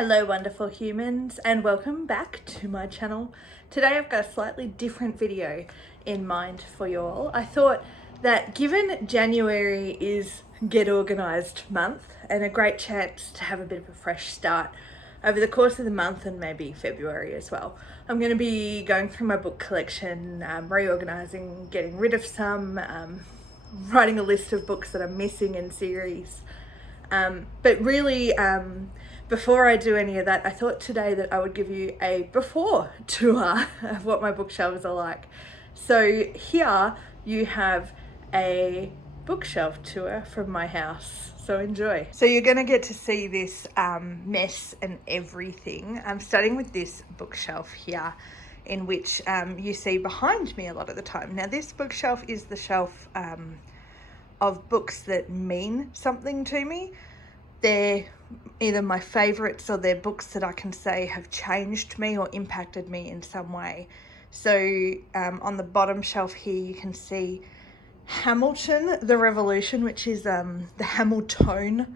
Hello wonderful humans, and welcome back to my channel. Today I've got a slightly different video in mind for you all. I thought that given January is Get Organised month and a great chance to have a bit of a fresh start over the course of the month and maybe February as well, I'm going to be going through my book collection, reorganising, getting rid of some, writing a list of books that I'm missing in series. But really, before I do any of that, I thought today that I would give you a before tour of what my bookshelves are like. So here you have a bookshelf tour from my house. So enjoy. So you're gonna get to see this mess and everything. I'm starting with this bookshelf here, in which you see behind me a lot of the time. Now this bookshelf is the shelf of books that mean something to me. They're either my favourites or they're books that I can say have changed me or impacted me in some way. So on the bottom shelf here you can see Hamilton, the Revolution, which is the Hamiltone,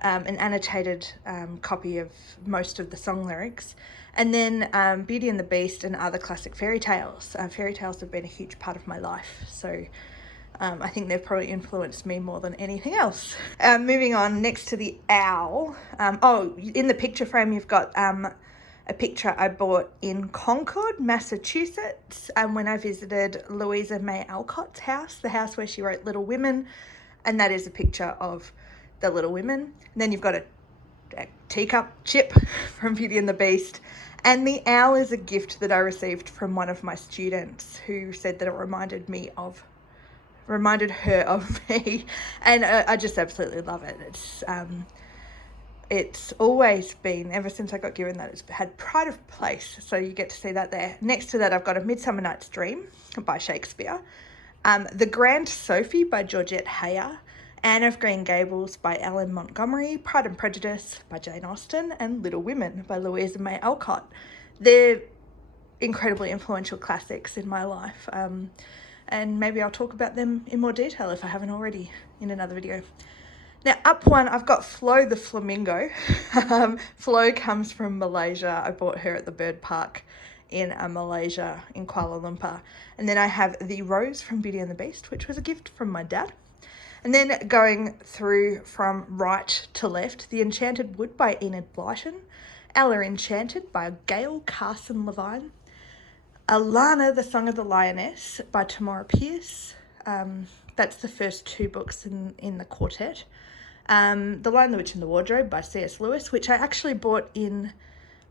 an annotated copy of most of the song lyrics. And then Beauty and the Beast and other classic fairy tales. Fairy tales have been a huge part of my life, so I think they've probably influenced me more than anything else. Moving on, next to the owl. In the picture frame you've got a picture I bought in Concord, Massachusetts, when I visited Louisa May Alcott's house, the house where she wrote Little Women, and that is a picture of the Little Women. And then you've got a teacup chip from Beauty and the Beast, and the owl is a gift that I received from one of my students who said that it reminded her of me, and I just absolutely love it. It's always been, ever since I got given that, it's had pride of place, so you get to see that there. Next to that I've got A Midsummer Night's Dream by Shakespeare, The Grand Sophie by Georgette Heyer, Anne of Green Gables by Ellen Montgomery, Pride and Prejudice by Jane Austen, and Little Women by Louisa May Alcott. They're incredibly influential classics in my life. And maybe I'll talk about them in more detail if I haven't already in another video. Now up one, I've got Flo the Flamingo. Flo comes from Malaysia. I bought her at the bird park in Malaysia, in Kuala Lumpur. And then I have The Rose from Beauty and the Beast, which was a gift from my dad. And then going through from right to left, The Enchanted Wood by Enid Blyton, Ella Enchanted by Gail Carson Levine, Alana, The Song of the Lioness by Tamora Pierce. That's the first two books in the quartet. The Lion, the Witch and the Wardrobe by C.S. Lewis, which I actually bought in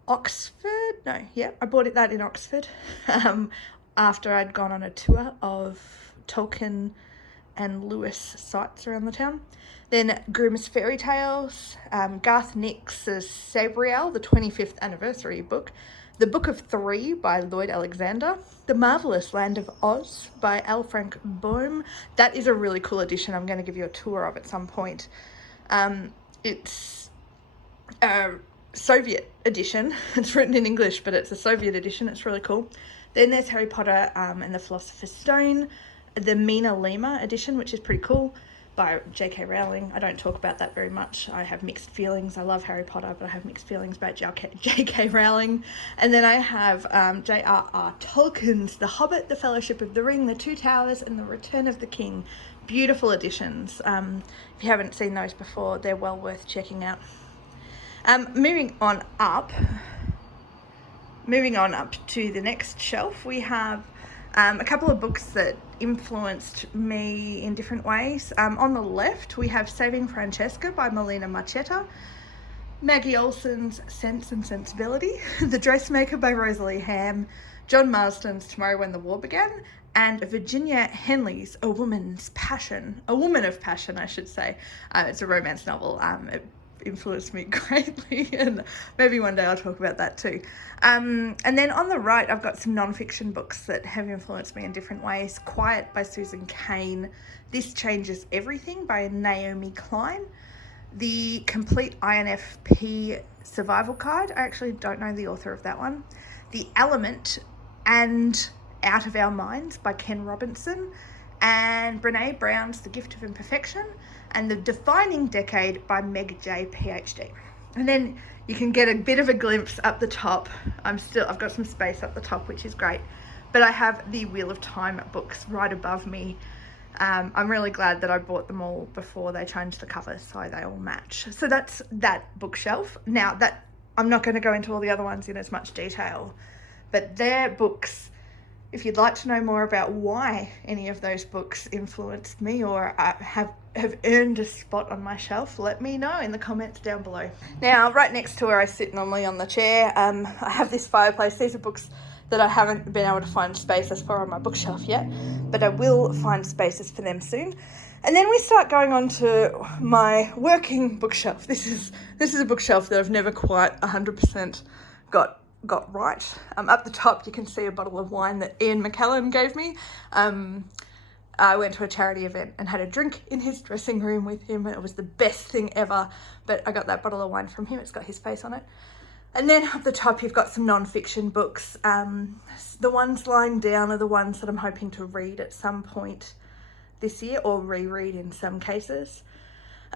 Oxford. I bought that in Oxford after I'd gone on a tour of Tolkien and Lewis sites around the town. Then Grimm's Fairy Tales, Garth Nix's Sabriel, the 25th anniversary book, The Book of Three by Lloyd Alexander, The Marvellous Land of Oz by L. Frank Baum. That is a really cool edition. I'm going to give you a tour of at some point. It's a Soviet edition. It's written in English, but it's a Soviet edition. It's really cool. Then there's Harry Potter and the Philosopher's Stone, the Mina Lima edition, which is pretty cool, by J.K. Rowling. I don't talk about that very much. I have mixed feelings. I love Harry Potter, but I have mixed feelings about J.K. Rowling. And then I have J.R.R. Tolkien's The Hobbit, The Fellowship of the Ring, The Two Towers, and The Return of the King. Beautiful editions. If you haven't seen those before, they're well worth checking out. Moving on up to the next shelf, we have a couple of books that influenced me in different ways. On the left, we have Saving Francesca by Melina Marchetta, Maggie Olson's Sense and Sensibility, The Dressmaker by Rosalie Ham, John Marston's Tomorrow When the War Began, and Virginia Henley's A Woman of Passion, I should say. It's a romance novel. It influenced me greatly, and maybe one day I'll talk about that too. And then on the right I've got some non-fiction books that have influenced me in different ways. Quiet by Susan Cain, This Changes Everything by Naomi Klein, The Complete INFP Survival Guide, I actually don't know the author of that one, The Element and Out of Our Minds by Ken Robinson, and Brene Brown's The Gift of Imperfection, and The Defining Decade by Meg J, PhD. And then you can get a bit of a glimpse up the top. I've got some space up the top, which is great. But I have the Wheel of Time books right above me. I'm really glad that I bought them all before they changed the covers so they all match. So that's that bookshelf. Now that I'm not going to go into all the other ones in as much detail, but they're books. If you'd like to know more about why any of those books influenced me or have earned a spot on my shelf, let me know in the comments down below. Now, right next to where I sit normally on the chair, I have this Fireplace. These are books that I haven't been able to find spaces for on my bookshelf yet, but I will find spaces for them soon. And then we start going on to my working bookshelf. This is a bookshelf that I've never quite 100% got right. Up the top you can see a bottle of wine that Ian McKellen gave me. I went to a charity event and had a drink in his dressing room with him. It was the best thing ever, but I got that bottle of wine from him. It's got his face on it. And then up the top you've got some non-fiction books. The ones lying down are the ones that I'm hoping to read at some point this year, or reread in some cases.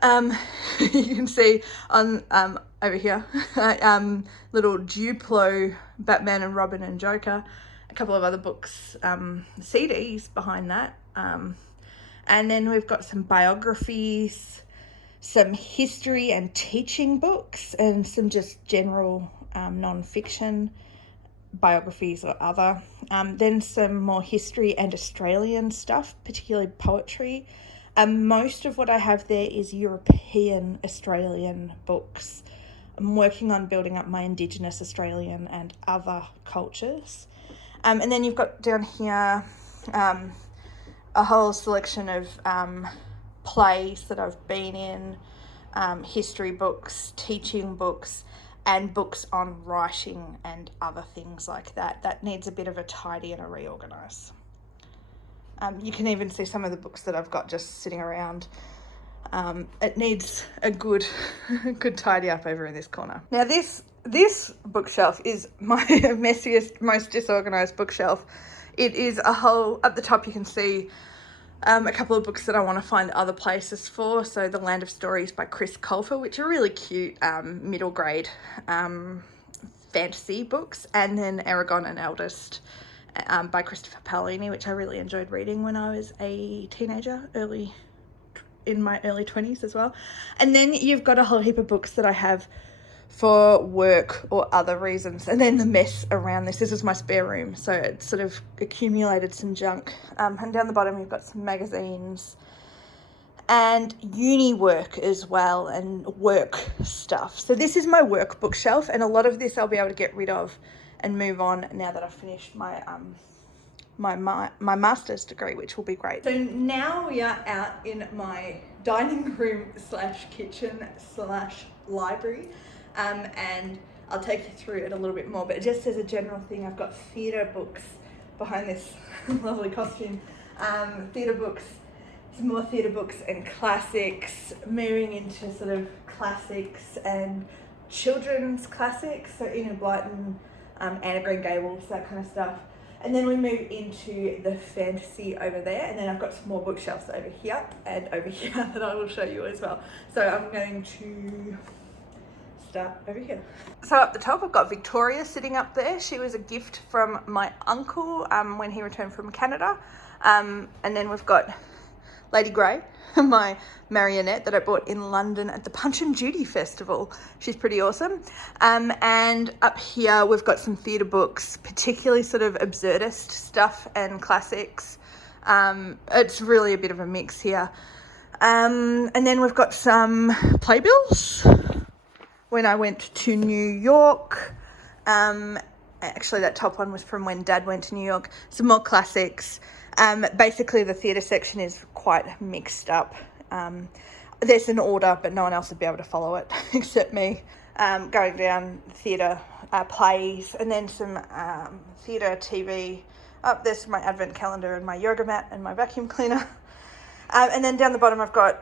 You can see on over here little Duplo, Batman and Robin and Joker, a couple of other books, CDs behind that, and then we've got some biographies, some history and teaching books, and some just general non-fiction biographies or other, then some more history and Australian stuff, particularly poetry. Most of what I have there is European Australian books. I'm working on building up my Indigenous Australian and other cultures. And then you've got down here a whole selection of plays that I've been in, history books, teaching books, and books on writing and other things like that. That needs a bit of a tidy and a reorganise. You can even see some of the books that I've got just sitting around. It needs a good tidy up over in this corner. Now this bookshelf is my messiest, most disorganised bookshelf. It is a whole, up the top you can see a couple of books that I want to find other places for. So The Land of Stories by Chris Colfer, which are really cute middle grade fantasy books, and then Aragon and Eldest by Christopher Paolini, which I really enjoyed reading when I was a teenager, in my early 20s as well. And then you've got a whole heap of books that I have for work or other reasons. And then the mess around this is my spare room, so it's sort of accumulated some junk. And down the bottom you've got some magazines and uni work as well, and work stuff. So this is my work bookshelf, and a lot of this I'll be able to get rid of and move on now that I've finished my my master's degree, which will be great. So now we are out in my dining room / kitchen / library, and I'll take you through it a little bit more, but just as a general thing, I've got theatre books behind this lovely costume. Theatre books, some more theatre books and classics, moving into sort of classics and children's classics, so Enid Blyton, Anne of Green Gables, that kind of stuff. And then we move into the fantasy over there, and then I've got some more bookshelves over here and over here that I will show you as well. So I'm going to start over here. So up the top I've got Victoria sitting up there. She was a gift from my uncle when he returned from Canada. And then we've got Lady Grey, my marionette that I bought in London at the Punch and Judy Festival. She's pretty awesome. And up here we've got some theatre books, particularly sort of absurdist stuff and classics. It's really a bit of a mix here. And then we've got some playbills. When I went to New York, actually that top one was from when Dad went to New York. Some more classics. Basically the theatre section is quite mixed up. There's an order, but no one else would be able to follow it except me. Going down theatre plays, and then some theatre TV. Up there's my advent calendar and my yoga mat and my vacuum cleaner. And then down the bottom I've got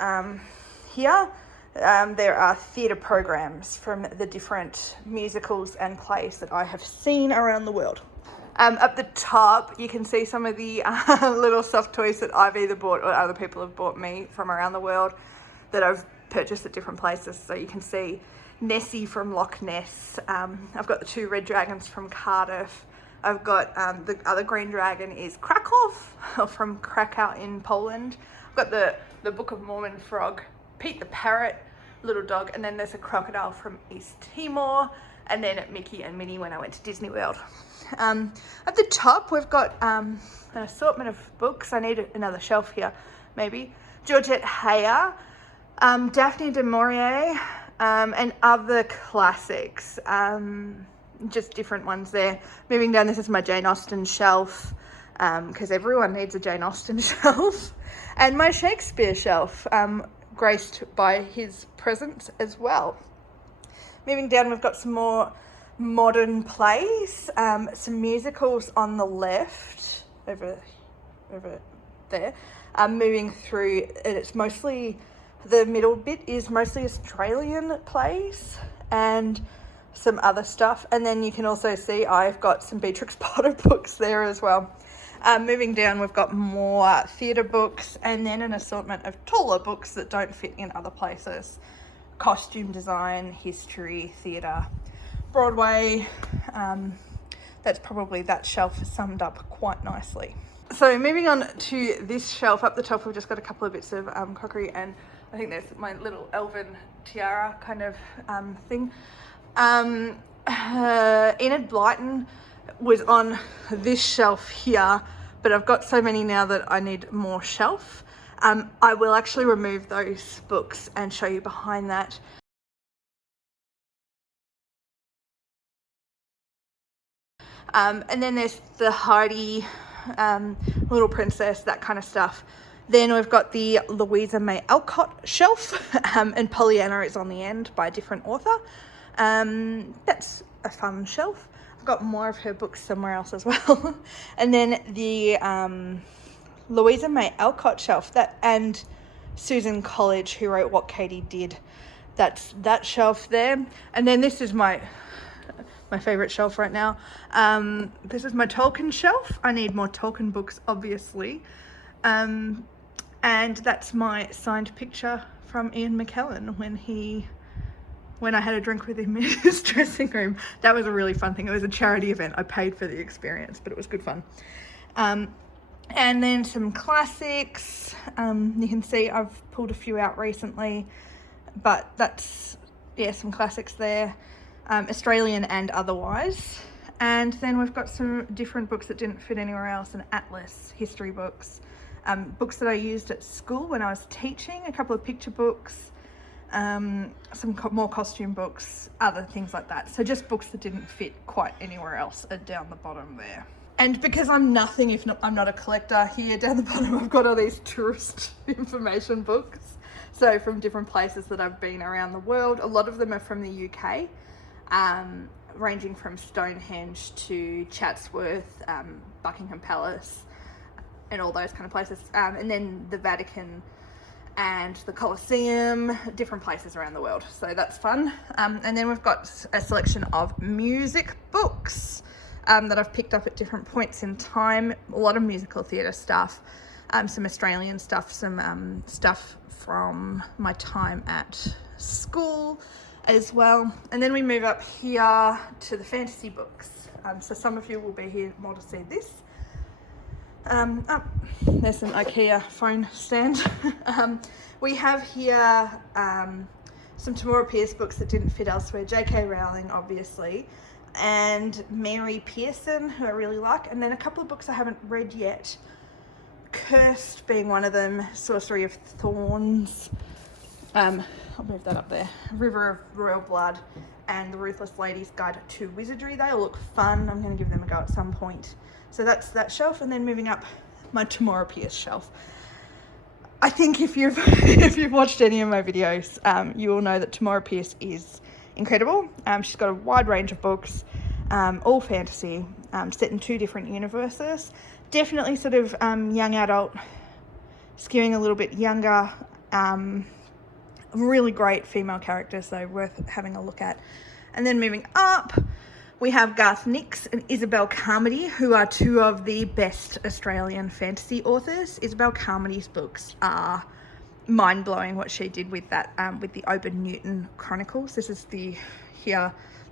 here, there are theatre programs from the different musicals and plays that I have seen around the world. Up the top, you can see some of the little soft toys that I've either bought or other people have bought me from around the world that I've purchased at different places. So you can see Nessie from Loch Ness. I've got the 2 red dragons from Cardiff. I've got the other green dragon is Krakow from Krakow in Poland. I've got the Book of Mormon frog, Pete the parrot, little dog, and then there's a crocodile from East Timor, and then Mickey and Minnie when I went to Disney World. At the top we've got an assortment of books. I need another shelf here maybe. Georgette Heyer, Daphne du Maurier, and other classics, just different ones there. Moving down, this is my Jane Austen shelf, because everyone needs a Jane Austen shelf, and my Shakespeare shelf, graced by his presence as well. Moving down, we've got some more modern plays, some musicals on the left, over there. Moving through, and it's mostly, the middle bit is mostly Australian plays and some other stuff. And then you can also see I've got some Beatrix Potter books there as well. Moving down, we've got more theatre books, and then an assortment of taller books that don't fit in other places. Costume design, history, theatre, Broadway. That's probably that shelf summed up quite nicely. So moving on to this shelf, up the top we've just got a couple of bits of crockery, and I think there's my little elven tiara kind of thing. Enid Blyton was on this shelf here, but I've got so many now that I need more shelf. I will actually remove those books and show you behind that. And then there's the Heidi, Little Princess, that kind of stuff. Then we've got the Louisa May Alcott shelf, and Pollyanna is on the end by a different author. That's a fun shelf. I've got more of her books somewhere else as well. And then the Louisa May Alcott shelf, that, and Susan College, who wrote What Katie Did. That's that shelf there. And then this is my favorite shelf right now. This is my Tolkien shelf. I need more Tolkien books, obviously. And that's my signed picture from Ian McKellen when I had a drink with him in his dressing room. That was a really fun thing. It was a charity event. I paid for the experience, but it was good fun. And then some classics. You can see I've pulled a few out recently, but that's, yeah, some classics there. Australian and otherwise. And then we've got some different books that didn't fit anywhere else, an atlas, history books, books that I used at school when I was teaching, a couple of picture books, some more costume books, other things like that. So just books that didn't fit quite anywhere else are down the bottom there. And because I'm nothing if not, I'm not a collector, here down the bottom I've got all these tourist information books. So from different places that I've been around the world. A lot of them are from the UK. Ranging from Stonehenge to Chatsworth, Buckingham Palace, and all those kind of places. And then the Vatican and the Colosseum, different places around the world. So that's fun. And then we've got a selection of music books that I've picked up at different points in time. A lot of musical theatre stuff, some Australian stuff, some stuff from my time at school as well. And then we move up here to the fantasy books. So some of you will be here more to see this. There's an IKEA phone stand. We have here some Tamora Pierce books that didn't fit elsewhere. J.K. Rowling, obviously, and Mary Pearson, who I really like. And then a couple of books I haven't read yet. Cursed being one of them, Sorcery of Thorns. I'll move that up there. River of Royal Blood and The Ruthless Lady's Guide to Wizardry. They all look fun. I'm going to give them a go at some point. So that's that shelf. And then moving up, my Tamora Pierce shelf. I think if you've watched any of my videos, you will know that Tamora Pierce is incredible. She's got a wide range of books, all fantasy, set in 2 different universes. Definitely sort of young adult, skewing a little bit younger. Really great female characters, though, worth having a look at. And then moving up, we have Garth Nix and Isabel Carmody, who are 2 of the best Australian fantasy authors. Isabel Carmody's books are mind-blowing what she did with that, with the Open Newton Chronicles. This is the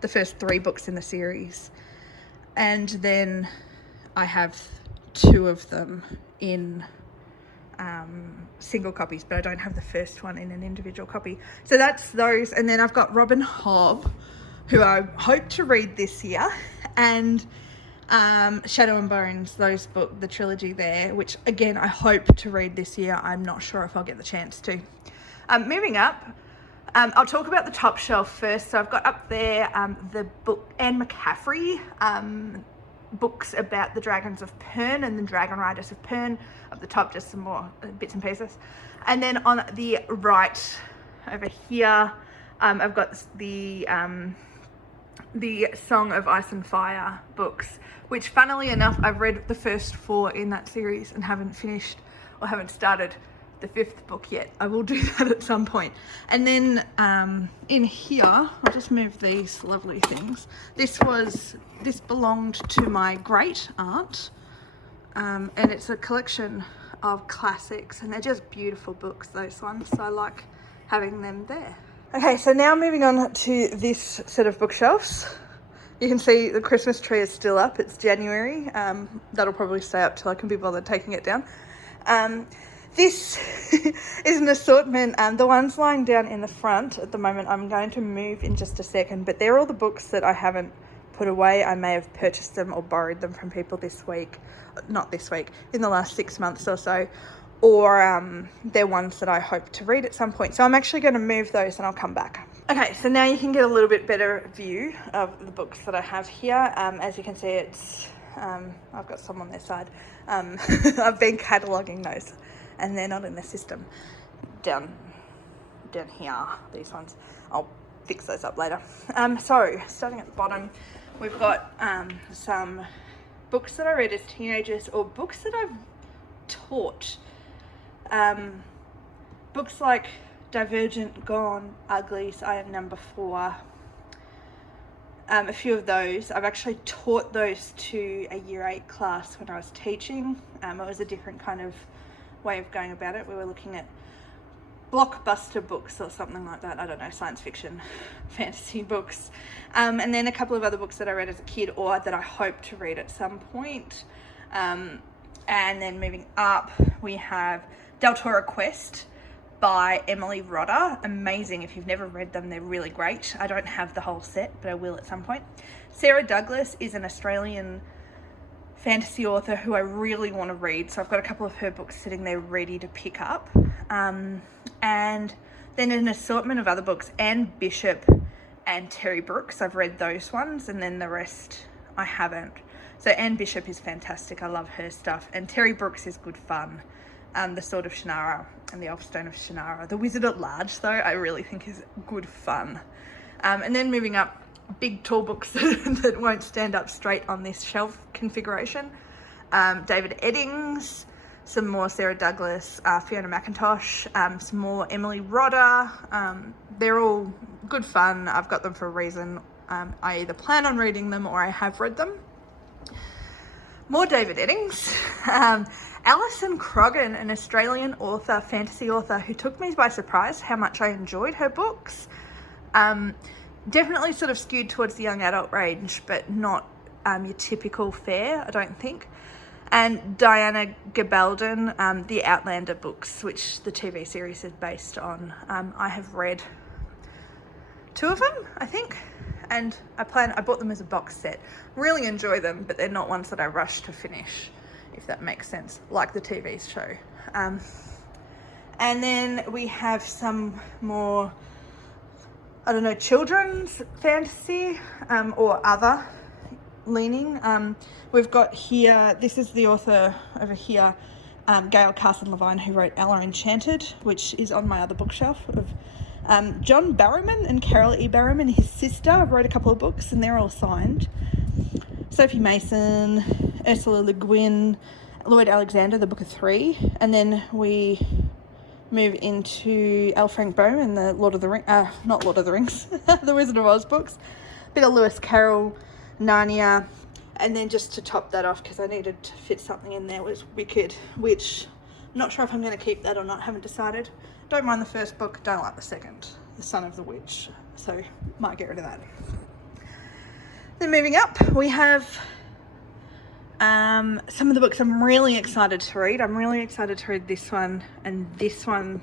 first 3 books in the series, and then I have 2 of them in single copies, but I don't have the first one in an individual copy. So that's those. And then I've got Robin Hobb, who I hope to read this year, and Shadow and Bones, the trilogy there, which again I hope to read this year. I'm not sure if I'll get the chance to. Moving up, I'll talk about the top shelf first. So I've got up there the book Anne McCaffrey books about the Dragons of Pern and the Dragon Riders of Pern. Up the top, just some more bits and pieces. And then on the right over here, I've got the Song of Ice and Fire books, which funnily enough, I've read the first 4 in that series and haven't finished or haven't started the 5th book yet. I will do that at some point. And then in here, I'll just move these lovely things. This belonged to my great aunt, and it's a collection of classics, and they're just beautiful books, those ones, so I like having them there. Okay, so now moving on to this set of bookshelves. You can see the Christmas tree is still up. It's January. That'll probably stay up till I can be bothered taking it down. This is an assortment. The ones lying down in the front at the moment, I'm going to move in just a second, but they're all the books that I haven't put away. I may have purchased them or borrowed them from people in the last 6 months or so, or they're ones that I hope to read at some point. So I'm actually going to move those and I'll come back. Okay, so now you can get a little bit better view of the books that I have here. As you can see, it's I've got some on their side. I've been cataloguing those and they're not in the system. Down here, these ones. I'll fix those up later. So starting at the bottom, we've got some books that I read as teenagers, or books that I've taught. Books like Divergent, Gone, Uglies, I Am Number 4. A few of those, I've actually taught those to a year 8 class when I was teaching. It was a different kind of way of going about it. We were looking at blockbuster books or something like that. I don't know, science fiction, fantasy books. And then a couple of other books that I read as a kid or that I hope to read at some point. And then moving up, we have Del Toro Quest by Emily Rodda. Amazing. If you've never read them, they're really great. I don't have the whole set, but I will at some point. Sarah Douglas is an Australian fantasy author who I really want to read. So I've got a couple of her books sitting there ready to pick up. And then an assortment of other books, Anne Bishop and Terry Brooks. I've read those ones, and then the rest I haven't. So Anne Bishop is fantastic. I love her stuff. And Terry Brooks is good fun. The Sword of Shannara and the Elfstone of Shannara. The Wizard at Large, though, I really think is good fun. And then moving up, big tall books that won't stand up straight on this shelf configuration. David Eddings, some more Sarah Douglas, Fiona McIntosh, some more Emily Rodda. They're all good fun. I've got them for a reason. I either plan on reading them or I have read them. More David Eddings. Alison Croggin, an Australian author, fantasy author, who took me by surprise how much I enjoyed her books. Definitely sort of skewed towards the young adult range, but not your typical fare, I don't think. And Diana Gabaldon, the Outlander books, which the TV series is based on. I have read 2 of them, I think, and I bought them as a box set. Really enjoy them, but they're not ones that I rush to finish, if that makes sense, like the TV show. And then we have some more, I don't know, children's fantasy or other leaning. We've got here, this is the author over here, Gail Carson Levine, who wrote Ella Enchanted, which is on my other bookshelf. Of John Barrowman and Carol E. Barrowman, his sister, wrote a couple of books and they're all signed. Sophie Mason, Ursula Le Guin, Lloyd Alexander, The Book of Three, and then we move into L. Frank Baum and the The Wizard of Oz books, a bit of Lewis Carroll, Narnia, and then just to top that off, because I needed to fit something in there, was Wicked, which I'm not sure if I'm going to keep that or not, haven't decided. Don't mind the first book, don't like the second, The Son of the Witch, so might get rid of that. Then moving up, we have some of the books I'm really excited to read. I'm really excited to read this one and this one,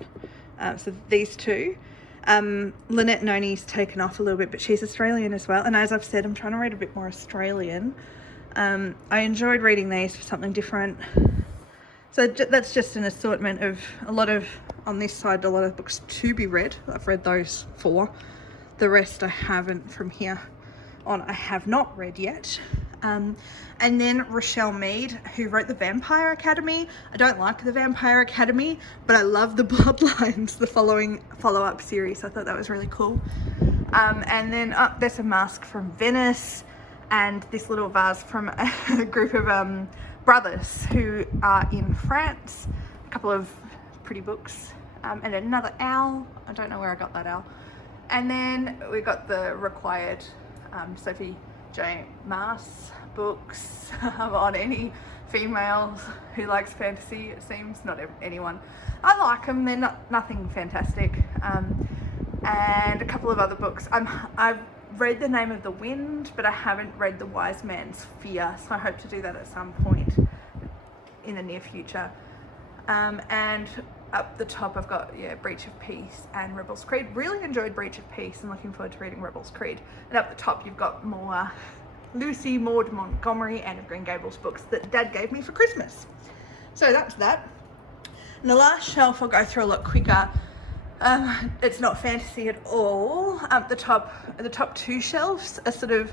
so these two. Lynette Noni's taken off a little bit, but she's Australian as well, and as I've said, I'm trying to read a bit more Australian. I enjoyed reading these for something different. So that's just an assortment of on this side, a lot of books to be read. I've read those 4. The rest I haven't from here on, I have not read yet. And then Rochelle Mead, who wrote The Vampire Academy. I don't like The Vampire Academy, but I love The Bloodlines, the follow-up series. I thought that was really cool. And then there's a mask from Venice, and this little vase from a group of brothers who are in France. A couple of pretty books, and another owl. I don't know where I got that owl. And then we got the required Sophie J. Maas books on any female who likes fantasy, it seems. Not anyone. I like them, they're nothing fantastic. And a couple of other books. I've read The Name of the Wind, but I haven't read The Wise Man's Fear, so I hope to do that at some point in the near future. And up the top I've got Breach of Peace and Rebels Creed. Really enjoyed Breach of Peace and looking forward to reading Rebels Creed. And up the top you've got more Lucy Maud Montgomery and of Green Gables books that Dad gave me for Christmas. So that's that. And the last shelf I'll go through a lot quicker. It's not fantasy at all. The top 2 shelves are sort of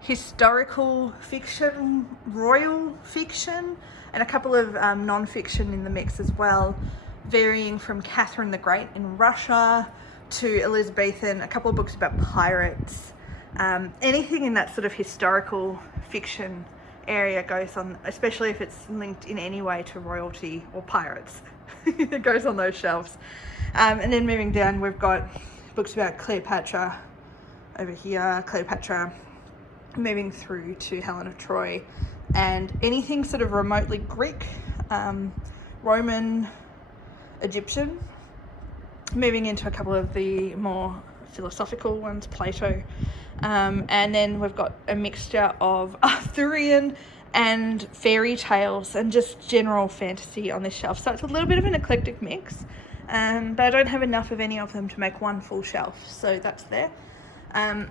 historical fiction, royal fiction, and a couple of non-fiction in the mix as well, varying from Catherine the Great in Russia to Elizabethan, a couple of books about pirates. Anything in that sort of historical fiction area goes on, especially if it's linked in any way to royalty or pirates. It goes on those shelves. And then moving down, we've got books about Cleopatra over here, Cleopatra, moving through to Helen of Troy, and anything sort of remotely Greek, Roman, Egyptian, moving into a couple of the more philosophical ones, Plato, and then we've got a mixture of Arthurian and fairy tales and just general fantasy on this shelf. So it's a little bit of an eclectic mix, but I don't have enough of any of them to make one full shelf, so that's there. A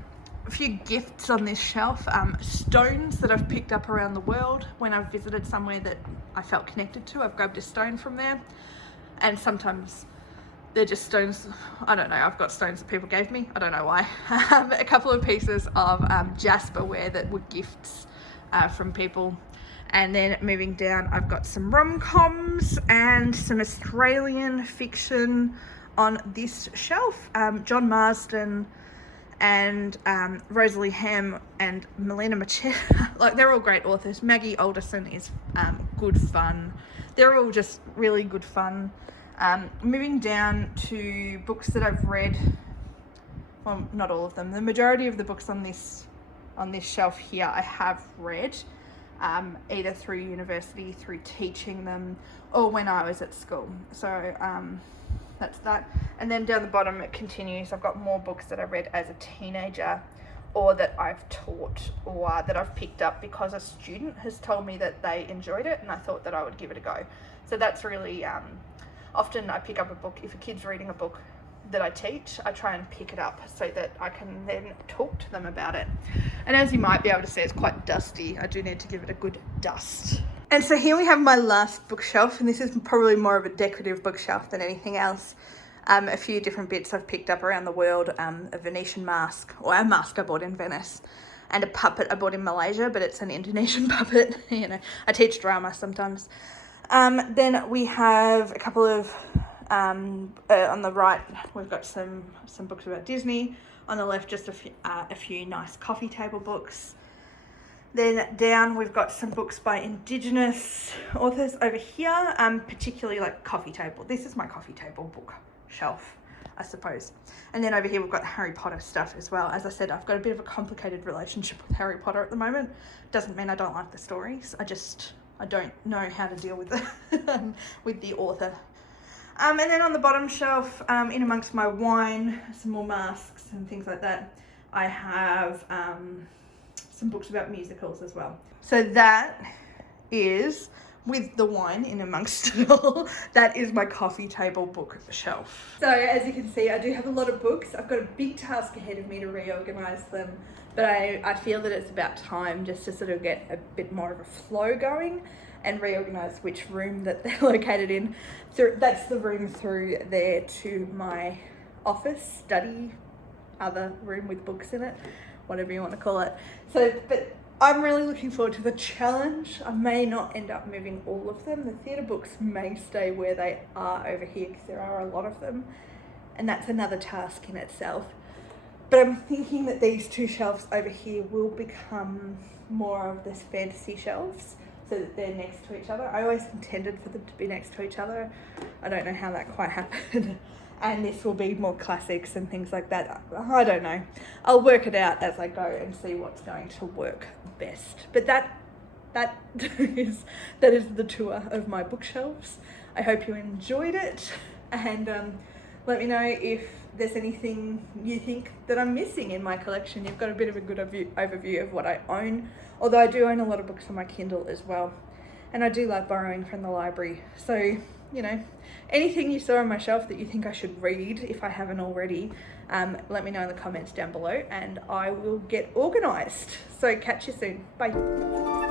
few gifts on this shelf, stones that I've picked up around the world when I've visited somewhere that I felt connected to. I've grabbed a stone from there, and sometimes they're just stones, I don't know, I've got stones that people gave me, I don't know why. A couple of pieces of jasperware that were gifts from people. And then moving down, I've got some rom-coms and some Australian fiction on this shelf. John Marsden and Rosalie Ham and Melina Machete, like, they're all great authors. Maggie Alderson is good fun. They're all just really good fun. Moving down to books that I've read, well, not all of them. The majority of the books on this shelf here I have read, either through university, through teaching them, or when I was at school. So that's that. And then down the bottom it continues. I've got more books that I read as a teenager, or that I've taught, or that I've picked up because a student has told me that they enjoyed it and I thought that I would give it a go. So that's really, often I pick up a book, if a kid's reading a book that I teach, I try and pick it up so that I can then talk to them about it. And as you might be able to see, it's quite dusty. I do need to give it a good dust. And so here we have my last bookshelf, and this is probably more of a decorative bookshelf than anything else. A few different bits I've picked up around the world, a Venetian mask, or a mask I bought in Venice, and a puppet I bought in Malaysia, but it's an Indonesian puppet. You know, I teach drama sometimes. Then we have a couple of, on the right, we've got some books about Disney. On the left, just a few nice coffee table books. Then down, we've got some books by Indigenous authors over here, particularly like coffee table. This is my coffee table book shelf, I suppose. And then over here, we've got Harry Potter stuff as well. As I said, I've got a bit of a complicated relationship with Harry Potter at the moment. Doesn't mean I don't like the stories. I don't know how to deal with with the author. And then on the bottom shelf, in amongst my wine, some more masks and things like that, I have some books about musicals as well. So that is, with the wine in amongst it all, that is my coffee table bookshelf. So as you can see, I do have a lot of books. I've got a big task ahead of me to reorganise them, but I feel that it's about time just to sort of get a bit more of a flow going and reorganise which room that they're located in. That's the room through there to my office, study, other room with books in it, whatever you want to call it. So, but I'm really looking forward to the challenge. I may not end up moving all of them. The theatre books may stay where they are over here because there are a lot of them, and that's another task in itself. But I'm thinking that these two shelves over here will become more of this fantasy shelves, so that they're next to each other. I always intended for them to be next to each other. I don't know how that quite happened. And this will be more classics and things like that. I don't know. I'll work it out as I go and see what's going to work best. But that is the tour of my bookshelves. I hope you enjoyed it, and let me know if there's anything you think that I'm missing in my collection. You've got a bit of a good overview of what I own, although I do own a lot of books on my Kindle as well, and I do like borrowing from the library. So, you know, anything you saw on my shelf that you think I should read if I haven't already, let me know in the comments down below and I will get organised. So catch you soon. Bye.